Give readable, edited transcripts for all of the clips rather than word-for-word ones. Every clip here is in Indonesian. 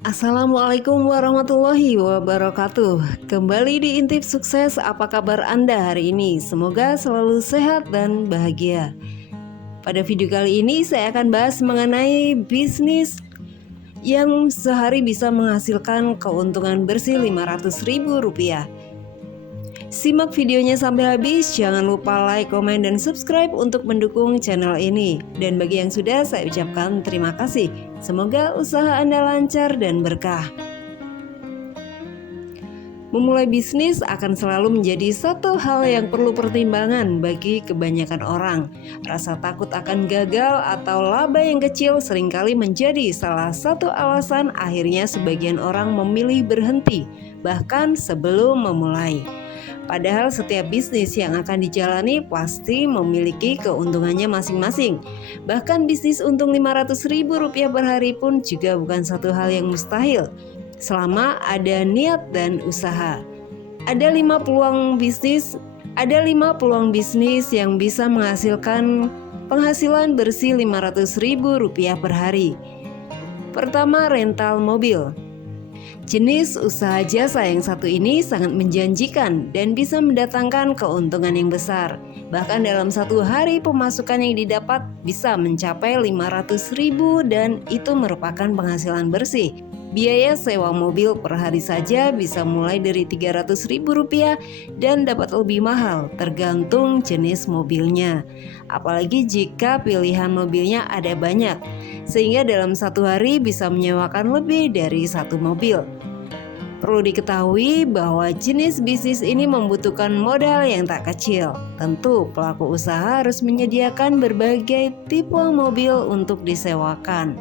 Assalamualaikum warahmatullahi wabarakatuh. Kembali di Intip Sukses, apa kabar Anda hari ini? Semoga selalu sehat dan bahagia. Pada video kali ini saya akan bahas mengenai bisnis yang sehari bisa menghasilkan keuntungan bersih Rp500.000. Simak videonya sampai habis, jangan lupa like, komen, dan subscribe untuk mendukung channel ini. Dan bagi yang sudah, saya ucapkan terima kasih. Semoga usaha Anda lancar dan berkah. Memulai bisnis akan selalu menjadi satu hal yang perlu pertimbangan bagi kebanyakan orang. Rasa takut akan gagal atau laba yang kecil seringkali menjadi salah satu alasan akhirnya sebagian orang memilih berhenti, bahkan sebelum memulai. Padahal setiap bisnis yang akan dijalani pasti memiliki keuntungannya masing-masing. Bahkan bisnis untung Rp500.000 per hari pun juga bukan satu hal yang mustahil, selama ada niat dan usaha. Ada 5 peluang bisnis yang bisa menghasilkan penghasilan bersih Rp500.000 per hari. Pertama, rental mobil. Jenis usaha jasa yang satu ini sangat menjanjikan dan bisa mendatangkan keuntungan yang besar. Bahkan dalam satu hari pemasukan yang didapat bisa mencapai Rp500.000 dan itu merupakan penghasilan bersih. Biaya sewa mobil per hari saja bisa mulai dari Rp300.000 dan dapat lebih mahal tergantung jenis mobilnya. Apalagi jika pilihan mobilnya ada banyak, sehingga dalam satu hari bisa menyewakan lebih dari satu mobil. Perlu diketahui bahwa jenis bisnis ini membutuhkan modal yang tak kecil. Tentu pelaku usaha harus menyediakan berbagai tipe mobil untuk disewakan.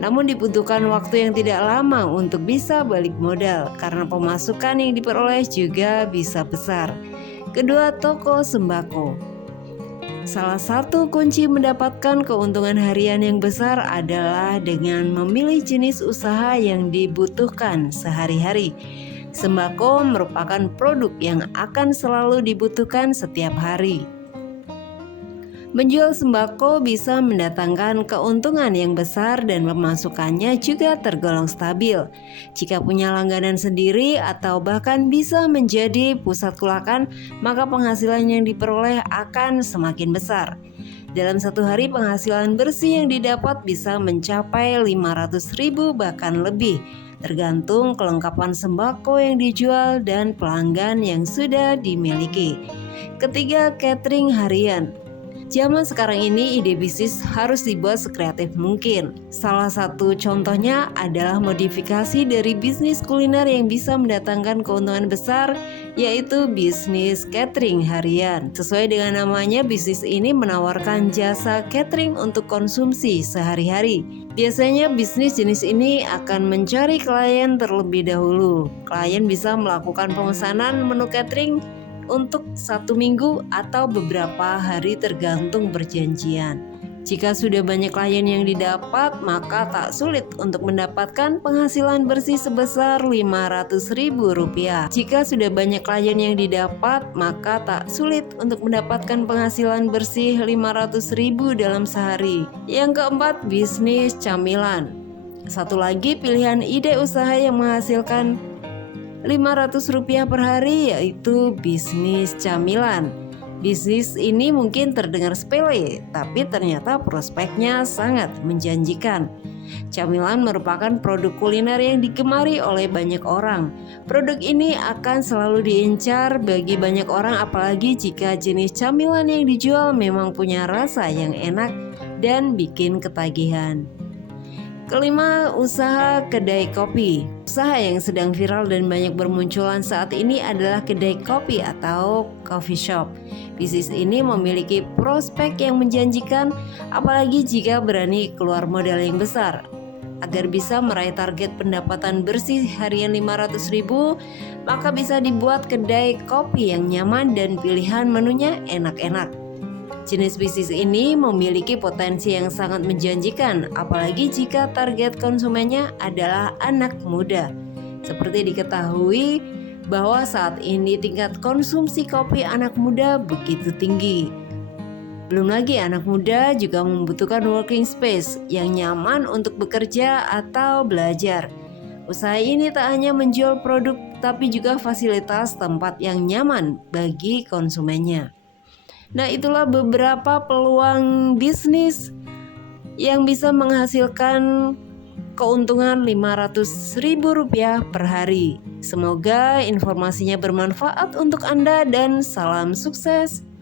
Namun dibutuhkan waktu yang tidak lama untuk bisa balik modal karena pemasukan yang diperoleh juga bisa besar. Kedua, toko sembako. Salah satu kunci mendapatkan keuntungan harian yang besar adalah dengan memilih jenis usaha yang dibutuhkan sehari-hari. Sembako merupakan produk yang akan selalu dibutuhkan setiap hari. Menjual sembako bisa mendatangkan keuntungan yang besar dan pemasukannya juga tergolong stabil. Jika punya langganan sendiri atau bahkan bisa menjadi pusat kulakan, maka penghasilan yang diperoleh akan semakin besar. Dalam satu hari penghasilan bersih yang didapat bisa mencapai Rp500.000 bahkan lebih, tergantung kelengkapan sembako yang dijual dan pelanggan yang sudah dimiliki. Ketiga, catering harian. Zaman sekarang ini ide bisnis harus dibuat sekreatif mungkin. Salah satu contohnya adalah modifikasi dari bisnis kuliner yang bisa mendatangkan keuntungan besar, yaitu bisnis catering harian. Sesuai dengan namanya, bisnis ini menawarkan jasa catering untuk konsumsi sehari-hari. Biasanya bisnis jenis ini akan mencari klien terlebih dahulu. Klien bisa melakukan pemesanan menu catering untuk 1 minggu atau beberapa hari tergantung perjanjian. Jika sudah banyak klien yang didapat, maka tak sulit untuk mendapatkan penghasilan bersih sebesar Rp500.000. Jika sudah banyak klien yang didapat, maka tak sulit untuk mendapatkan penghasilan bersih Rp500.000 dalam sehari. Yang keempat, bisnis camilan. Satu lagi pilihan ide usaha yang menghasilkan Rp500 per hari, yaitu bisnis camilan. Bisnis ini mungkin terdengar sepele, tapi ternyata prospeknya sangat menjanjikan. Camilan merupakan produk kuliner yang digemari oleh banyak orang. Produk ini akan selalu diincar bagi banyak orang, apalagi jika jenis camilan yang dijual memang punya rasa yang enak dan bikin ketagihan. Kelima, usaha kedai kopi. Usaha yang sedang viral dan banyak bermunculan saat ini adalah kedai kopi atau coffee shop. Bisnis ini memiliki prospek yang menjanjikan, apalagi jika berani keluar modal yang besar. Agar bisa meraih target pendapatan bersih harian Rp500.000, maka bisa dibuat kedai kopi yang nyaman dan pilihan menunya enak-enak. Jenis bisnis ini memiliki potensi yang sangat menjanjikan, apalagi jika target konsumennya adalah anak muda. Seperti diketahui bahwa saat ini tingkat konsumsi kopi anak muda begitu tinggi. Belum lagi anak muda juga membutuhkan working space yang nyaman untuk bekerja atau belajar. Usaha ini tak hanya menjual produk tapi juga fasilitas tempat yang nyaman bagi konsumennya. Nah, itulah beberapa peluang bisnis yang bisa menghasilkan keuntungan Rp500.000 per hari. Semoga informasinya bermanfaat untuk Anda dan salam sukses.